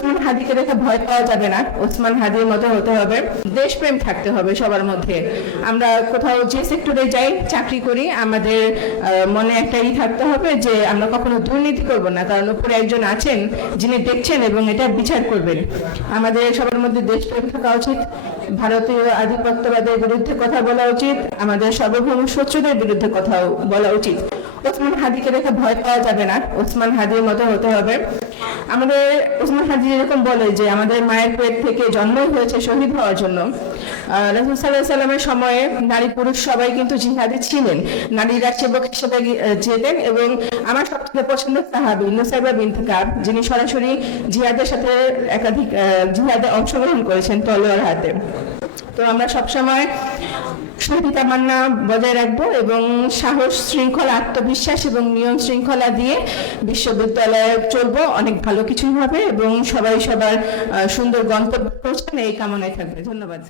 ওসমান হাদিকে দেখে ভয় পাওয়া যাবে না, ওসমান হাদির মতো হতে হবে, দেশপ্রেম থাকতে হবে সবার মধ্যে। আমরা কোথাও যে সেক্টরে যাই, চাকরি করি, আমাদের মনে একটা থাকতে হবে যে আমরা কখনো দুর্নীতি করব না, কারণ উপরে একজন আছেন যিনি দেখছেন এবং এটা বিচার করবেন। আমাদের সবার মধ্যে দেশপ্রেম থাকা উচিত, ভারতীয় আধিপত্যবাদের বিরুদ্ধে কথা বলা উচিত, আমাদের সার্বভৌম শত্রুদের বিরুদ্ধে কথা বলা উচিত। ওসমান হাদিকে দেখে ভয় পাওয়া যাবে না, ওসমান হাদির মতো হতে হবে। আমাদের ওসমান হাদি যেরকম বলে যে আমাদের মায়ের পেট থেকে জন্মই হয়েছে শহীদ হওয়ার জন্য। রাসূল সাল্লাল্লাহু আলাইহি সাল্লামের সময়ে নারী পুরুষ সবাই কিন্তু জিহাদে ছিলেন, নারীরা সেবক হিসেবে যেতেন। এবং আমার সবথেকে পছন্দের সাহাবী নুসাইবা বিনতে কাব, যিনি সরাসরি জিহাদের সাথে একাধিক জিহাদে অংশগ্রহণ করেছেন তলোয়ার হাতে। তো আমরা সবসময় শহীদ তামান্না বজায় রাখবো এবং সাহস, শৃঙ্খলা, আত্মবিশ্বাস এবং নিয়ম শৃঙ্খলা দিয়ে বিশ্ববিদ্যালয়ে চলবো। অনেক ভালো কিছুই হবে এবং সবাই সবার সুন্দর গন্তব্যে পৌঁছান এই কামনায় থাকবে। ধন্যবাদ।